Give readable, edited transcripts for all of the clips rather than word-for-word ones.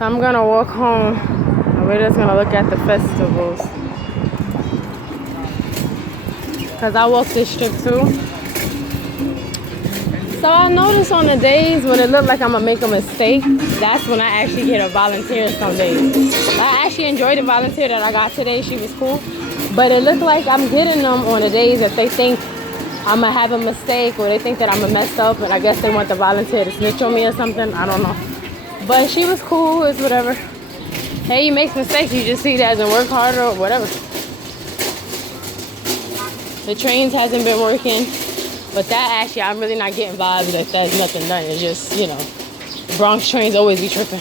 So I'm gonna walk home and we're just gonna look at the festivals. Cause I walk this strip too. So I notice on the days when it look like I'm gonna make a mistake, that's when I actually get a volunteer some days. I actually enjoyed the volunteer that I got today. She was cool. But it looked like I'm getting them on the days that they think I'm gonna have a mistake or they think that I'm gonna mess up, and I guess they want the volunteer to snitch on me or something. I don't know. But she was cool. It's whatever. Hey, you make mistakes. You just see that and work harder or whatever. The trains hasn't been working. But that actually, I'm really not getting vibes that there's nothing done. It's just, you know, Bronx trains always be tripping.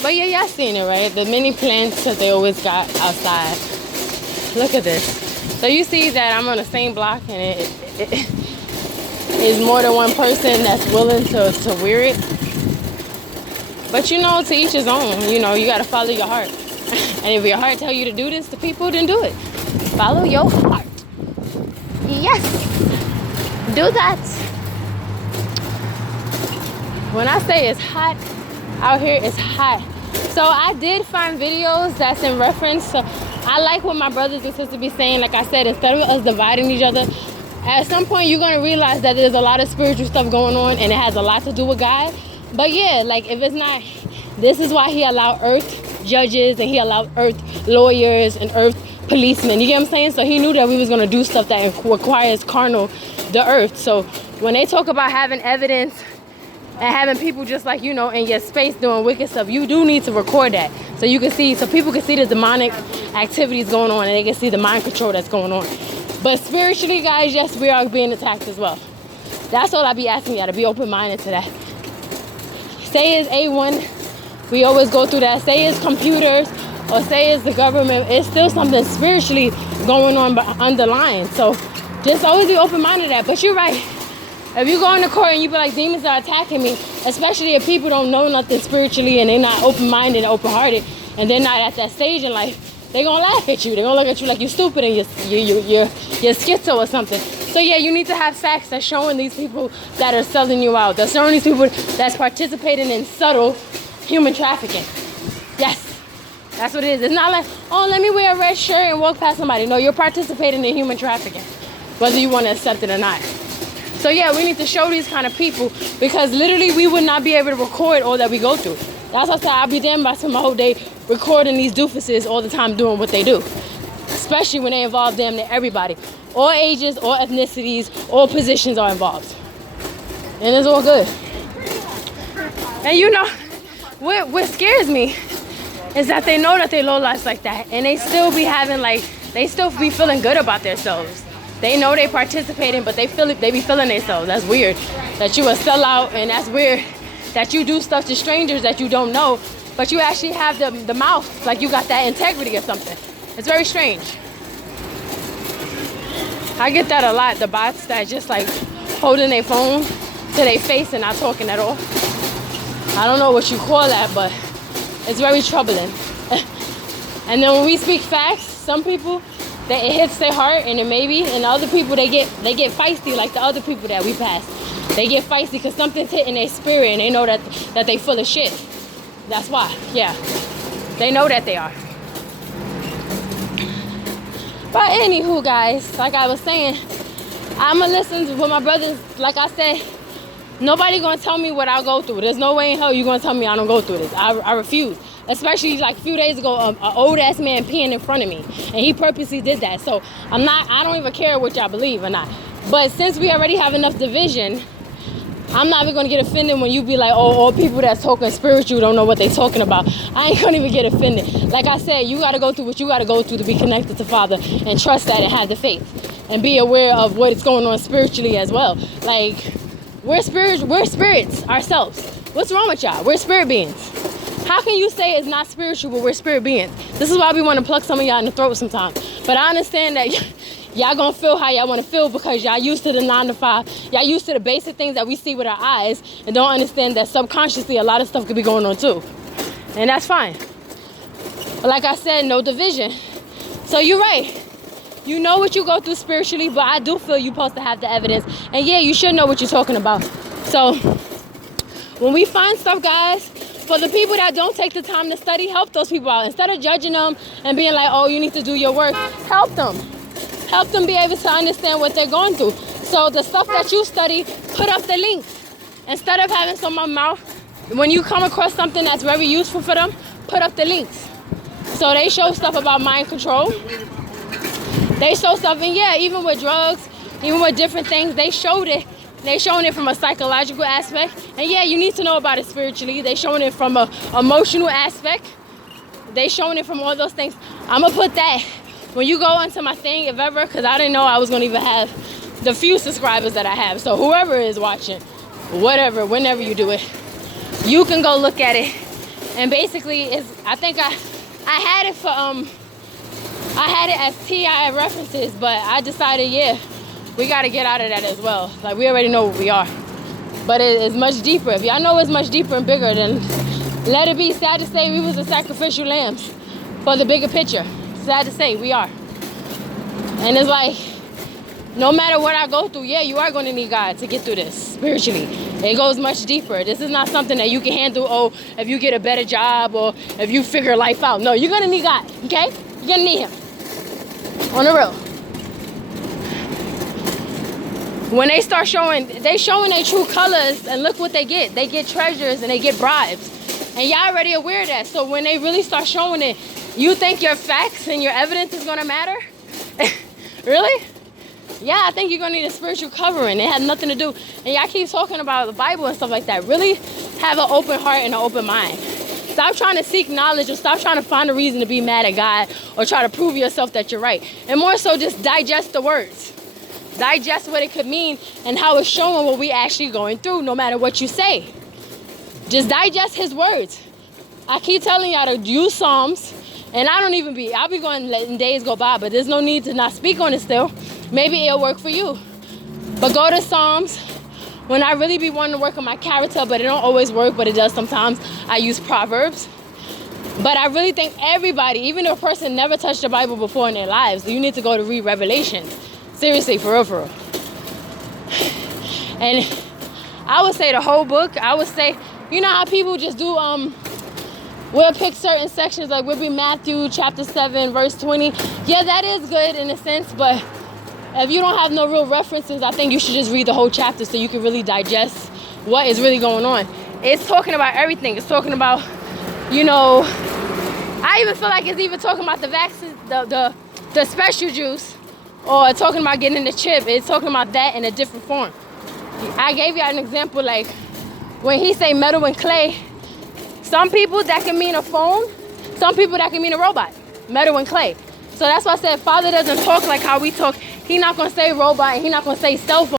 But yeah, y'all seen it, right? The mini plants that they always got outside. Look at this. So you see that I'm on the same block and it is more than one person that's willing to wear it. But you know, to each his own. You know, you got to follow your heart. And if your heart tell you to do this to people, then do it. Follow your heart. Yes, do that. When I say it's hot out here, it's hot. So I did find videos that's in reference. So I like what my brothers and sisters be saying. Like I said, instead of us dividing each other, at some point you're going to realize that there's a lot of spiritual stuff going on and it has a lot to do with God. But yeah, like if it's not, this is why he allowed earth judges and he allowed earth lawyers and earth policemen, you get what I'm saying? So he knew that we was gonna do stuff that requires carnal, the earth. So when they talk about having evidence and having people just like, you know, in your space doing wicked stuff, you do need to record that. So you can see, so people can see the demonic activities going on and they can see the mind control that's going on. But spiritually, guys, yes, we are being attacked as well. That's all I be asking y'all, to be open-minded to that. Say it's A1, we always go through that. Say it's computers, or say it's the government, it's still something spiritually going on underlying. So just always be open-minded to that. But you're right. If you go in the court and you be like, demons are attacking me, especially if people don't know nothing spiritually and they're not open-minded and open-hearted and they're not at that stage in life, they're going to laugh at you. They're going to look at you like you're stupid and you're schizo or something. So yeah, you need to have facts that's showing these people that are selling you out. That's showing these people that's participating in subtle human trafficking. Yes. That's what it is. It's not like, oh, let me wear a red shirt and walk past somebody. No, you're participating in human trafficking, whether you want to accept it or not. So yeah, we need to show these kind of people, because literally we would not be able to record all that we go through. That's why I said I'll be damned if I spend my whole day recording these doofuses all the time doing what they do. Especially when they involve damn near everybody. All ages, all ethnicities, all positions are involved. And it's all good. And you know, what scares me is that they know that they low lives like that, and they still be having they still be feeling good about themselves. They know they participating, but they be feeling themselves. That's weird. That you a sellout, and that's weird that you do stuff to strangers that you don't know, but you actually have the mouth, like you got that integrity or something. It's very strange. I get that a lot, the bots that just like holding their phone to their face and not talking at all. I don't know what you call that, but it's very troubling. And then when we speak facts, some people, it hits their heart, and then maybe, and other people, they get feisty like the other people that we pass. They get feisty because something's hitting their spirit, and they know that they full of shit. That's why, yeah. They know that they are. But anywho, guys, like I was saying, I'ma listen to what my brothers, like I said, nobody gonna tell me what I'll go through. There's no way in hell you're gonna tell me I don't go through this. I refuse. Especially like a few days ago, an old ass man peeing in front of me, and he purposely did that. So I don't even care what y'all believe or not. But since we already have enough division, I'm not even gonna get offended when you be like, oh, all people that's talking spiritual don't know what they talking about. I ain't gonna even get offended. Like I said, you gotta go through what you gotta go through to be connected to Father, and trust that and have the faith and be aware of what is going on spiritually as well. Like, we're spirits ourselves. What's wrong with y'all? We're spirit beings. How can you say it's not spiritual but we're spirit beings? This is why we want to pluck some of y'all in the throat sometimes. But I understand that y'all gonna feel how y'all want to feel because y'all used to the 9 to 5. Y'all used to the basic things that we see with our eyes and don't understand that subconsciously a lot of stuff could be going on too. And that's fine. But like I said, no division. So you're right. You know what you go through spiritually, but I do feel you're supposed to have the evidence. And yeah, you should know what you're talking about. So when we find stuff, guys, For the people that don't take the time to study, help those people out. Instead of judging them and being like, oh, you need to do your work, help them. Help them be able to understand what they're going through. So the stuff that you study, put up the links. Instead of having some on my mouth, when you come across something that's very useful for them, put up the links. So they show stuff about mind control. They show stuff, and yeah, even with drugs, even with different things, they showed it. They showing it from a psychological aspect. And yeah, you need to know about it spiritually. They showing it from a emotional aspect. They showing it from all those things. I'm gonna put that when you go onto my thing, if ever, because I didn't know I was gonna even have the few subscribers that I have. So whoever is watching, whatever, whenever you do it, you can go look at it. And basically, I think I had it for I had it as TI references, but I decided, yeah, we got to get out of that as well. Like, we already know what we are. But it is much deeper. If y'all know it's much deeper and bigger, then let it be. Sad to say, we was the sacrificial lambs for the bigger picture. Sad to say, we are. And it's like, no matter what I go through, yeah, you are going to need God to get through this spiritually. It goes much deeper. This is not something that you can handle, oh, if you get a better job or if you figure life out. No, you're going to need God, okay? You're going to need him. On the real. When they start showing their true colors, and look what they get. They get treasures and they get bribes. And y'all already aware of that. So when they really start showing it, you think your facts and your evidence is going to matter? Really? Yeah, I think you're going to need a spiritual covering. It has nothing to do. And y'all keep talking about the Bible and stuff like that. Really have an open heart and an open mind. Stop trying to seek knowledge, or stop trying to find a reason to be mad at God or try to prove yourself that you're right. And more so, just digest the words. Digest what it could mean and how it's showing what we actually going through, no matter what you say. Just digest his words. I keep telling y'all to use Psalms, and I'll be going letting days go by, but there's no need to not speak on it still. Maybe it'll work for you. But go to Psalms. When I really be wanting to work on my character, but it don't always work, but it does sometimes, I use Proverbs. But I really think everybody, even if a person never touched the Bible before in their lives, you need to go to read Revelation. Seriously, for real, for real. And I would say the whole book. I would say, you know how people just do, we'll pick certain sections, like we'll be Matthew chapter 7, verse 20. Yeah, that is good in a sense, but if you don't have no real references, I think you should just read the whole chapter so you can really digest what is really going on. It's talking about everything. It's talking about, you know, I even feel like it's even talking about the vaccine, the special juice, or talking about getting the chip. It's talking about that in a different form. I gave you an example, like when he say metal and clay, some people that can mean a phone, some people that can mean a robot, metal and clay. So that's why I said Father doesn't talk like how we talk. He's not going to say robot, and he's not going to say cell phone.